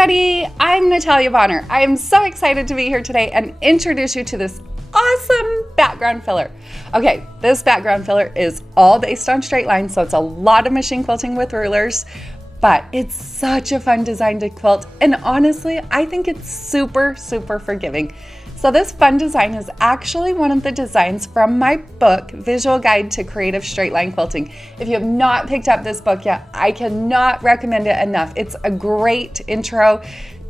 everybody, I'm Natalia Bonner. I am so excited to be here today and introduce you to this awesome background filler. Okay, this background filler is all based on straight lines, so it's a lot of machine quilting with rulers, but it's such a fun design to quilt, and honestly, I think it's super forgiving. So this fun design is actually one of the designs from my book, Visual Guide to Creative Straight Line Quilting. If you have not picked up this book yet, I cannot recommend it enough. It's a great intro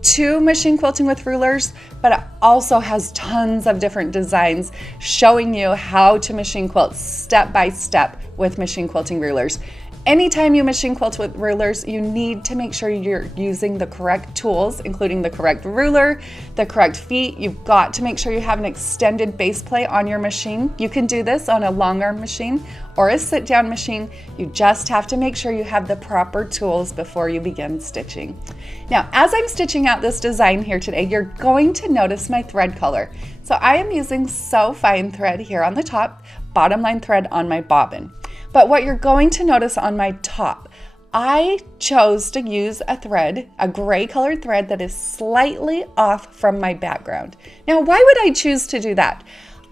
to machine quilting with rulers, but it also has tons of different designs showing you how to machine quilt step by step with machine quilting rulers. Anytime you machine quilt with rulers, you need to make sure you're using the correct tools, including the correct ruler, the correct feet. You've got to make sure you have an extended base plate on your machine. You can do this on a long arm machine or a sit down machine. You just have to make sure you have the proper tools before you begin stitching. Now, as I'm stitching out this design here today, you're going to notice my thread color. So I am using So Fine thread here on the top, bottom line thread on my bobbin. But what you're going to notice on my top, I chose to use a thread, a gray colored thread that is slightly off from my background. Now, why would I choose to do that?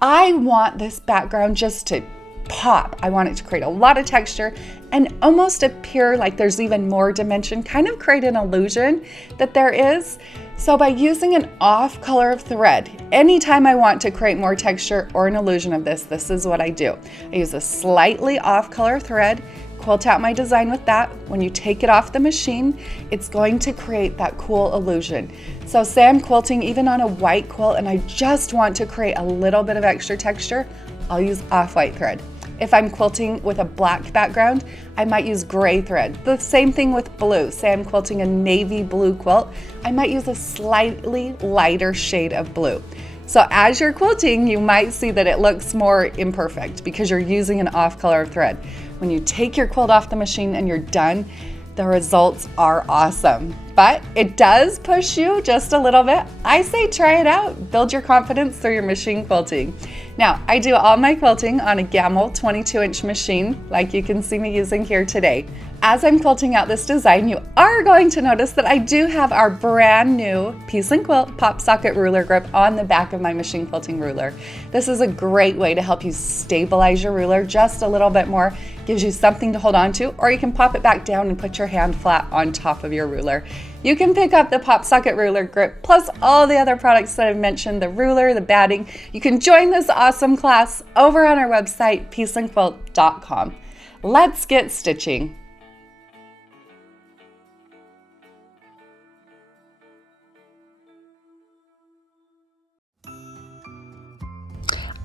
I want this background just to pop. I want it to create a lot of texture and almost appear like there's even more dimension, kind of create an illusion that there is. So by using an off color of thread, anytime I want to create more texture or an illusion of this is what I do. I use a slightly off color thread, quilt out my design with that. When you take it off the machine, it's going to create that cool illusion. So say I'm quilting even on a white quilt and I just want to create a little bit of extra texture, I'll use off-white thread. If I'm quilting with a black background, I might use gray thread. The same thing with blue. Say I'm quilting a navy blue quilt, I might use a slightly lighter shade of blue. So as you're quilting, you might see that it looks more imperfect because you're using an off color thread. When you take your quilt off the machine and you're done, the results are awesome. But it does push you just a little bit. I say try it out. Build your confidence through your machine quilting. Now, I do all my quilting on a Gammill 22-inch machine, like you can see me using here today. As I'm quilting out this design, you are going to notice that I do have our brand new Piece and Quilt Pop Socket Ruler Grip on the back of my machine quilting ruler. This is a great way to help you stabilize your ruler just a little bit more. Gives you something to hold on to, or you can pop it back down and put your hand flat on top of your ruler. You can pick up the Pop Socket Ruler Grip plus all the other products that I've mentioned, the ruler, the batting. You can join this awesome class over on our website, pieceandquilt.com. Let's get stitching.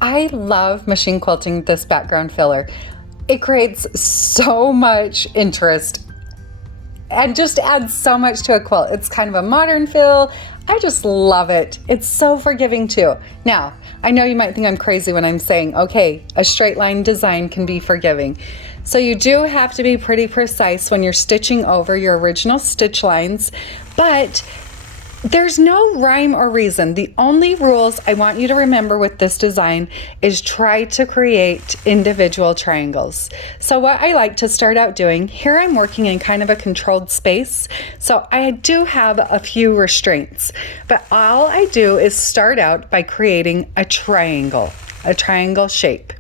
I love machine quilting this background filler. It creates so much interest and just adds so much to a quilt. It's kind of a modern feel. I just love it. It's so forgiving too. Now, I know you might think I'm crazy when I'm saying, okay, a straight line design can be forgiving. So you do have to be pretty precise when you're stitching over your original stitch lines, but there's no rhyme or reason. The only rules I want you to remember with this design is try to create individual triangles. So what I like to start out doing, here I'm working in kind of a controlled space, so I do have a few restraints, but all I do is start out by creating a triangle shape.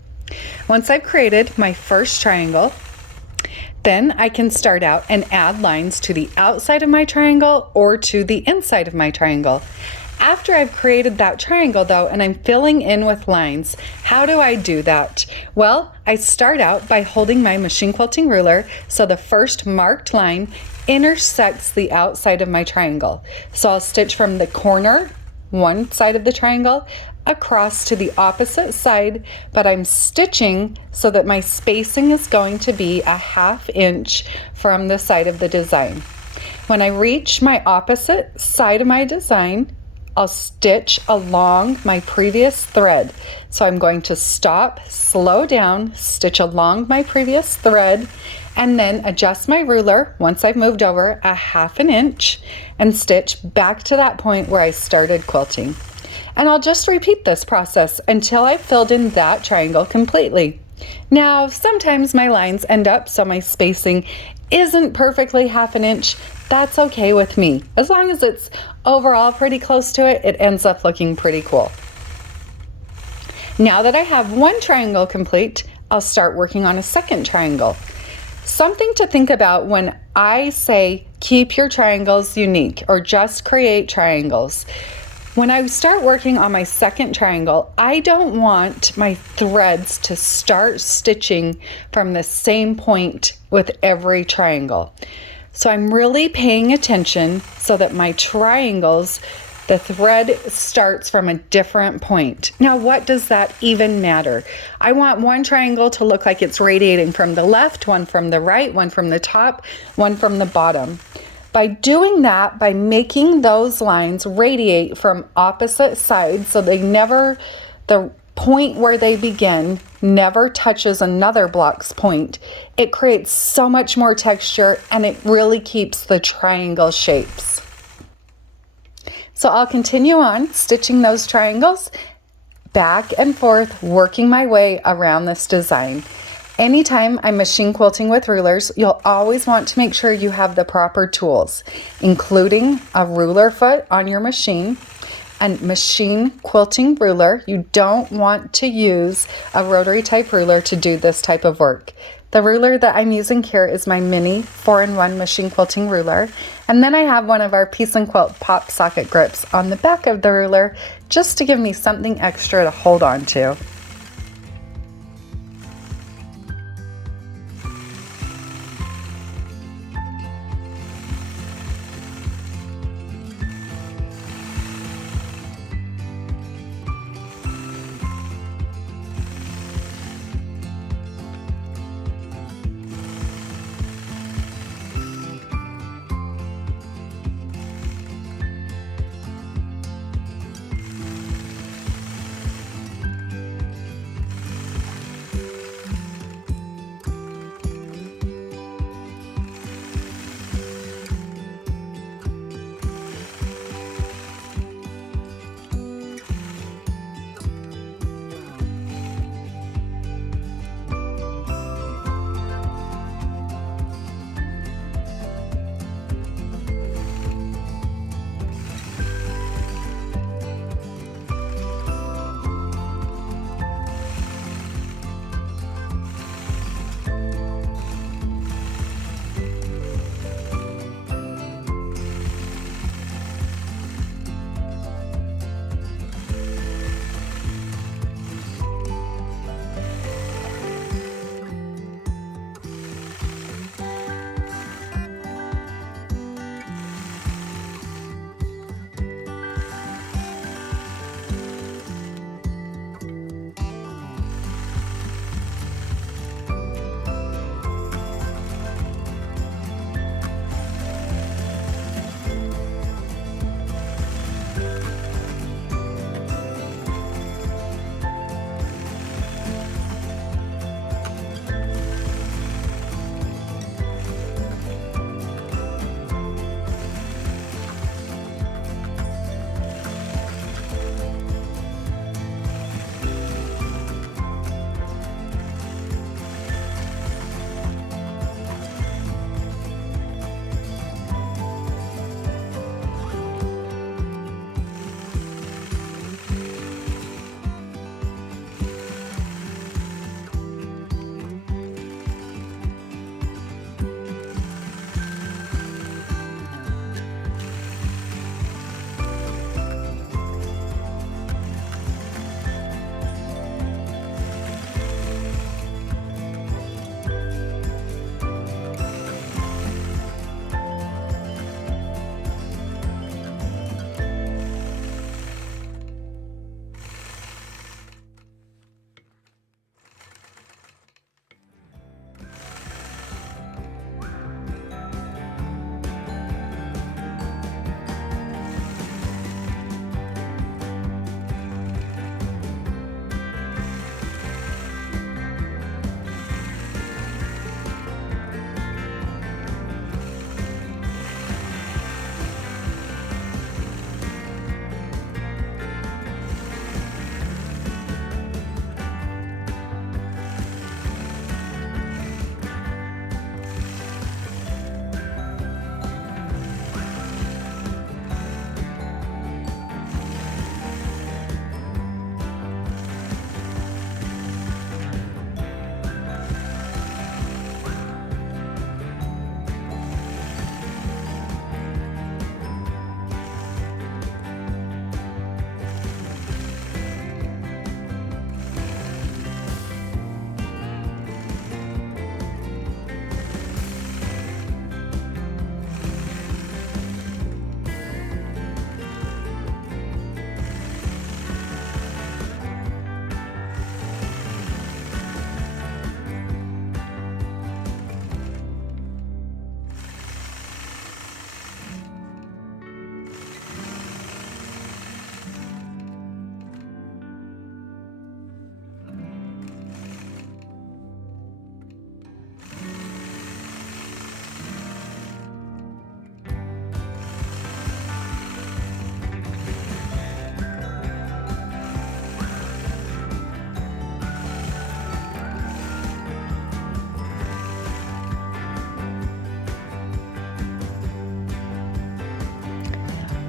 Once I've created my first triangle, then I can start out and add lines to the outside of my triangle or to the inside of my triangle. After I've created that triangle though, and I'm filling in with lines, how do I do that? Well, I start out by holding my machine quilting ruler so the first marked line intersects the outside of my triangle. So I'll stitch from the corner, one side of the triangle, across to the opposite side, but I'm stitching so that my spacing is going to be a 1/2 inch from the side of the design. When I reach my opposite side of my design, I'll stitch along my previous thread. So I'm going to stop, slow down, stitch along my previous thread, and then adjust my ruler once I've moved over a 1/2 inch and stitch back to that point where I started quilting. And I'll just repeat this process until I've filled in that triangle completely. Now, sometimes my lines end up so my spacing isn't perfectly 1/2 inch. that's okay with me. As long as it's overall pretty close to it, it ends up looking pretty cool. Now that I have one triangle complete, I'll start working on a second triangle. Something to think about when I say keep your triangles unique or just create triangles. When I start working on my second triangle, I don't want my threads to start stitching from the same point with every triangle. So I'm really paying attention so that my triangles, the thread starts from a different point. Now, what does that even matter? I want one triangle to look like it's radiating from the left, one from the right, one from the top, one from the bottom. By doing that, by making those lines radiate from opposite sides so they never, the point where they begin never touches another block's point, it creates so much more texture and it really keeps the triangle shapes. So I'll continue on stitching those triangles back and forth, working my way around this design. Anytime I'm machine quilting with rulers, you'll always want to make sure you have the proper tools, including a ruler foot on your machine and machine quilting ruler. You don't want to use a rotary type ruler to do this type of work. The ruler that I'm using here is my mini 4-in-1 machine quilting ruler. And then I have one of our Piece and Quilt pop socket grips on the back of the ruler just to give me something extra to hold on to.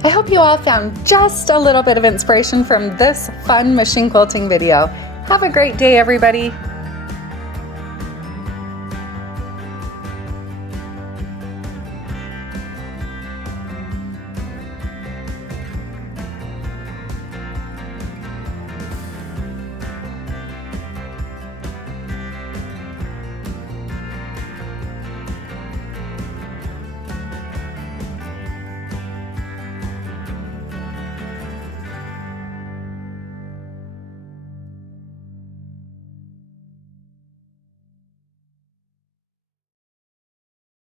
I hope you all found just a little bit of inspiration from this fun machine quilting video. Have a great day, everybody.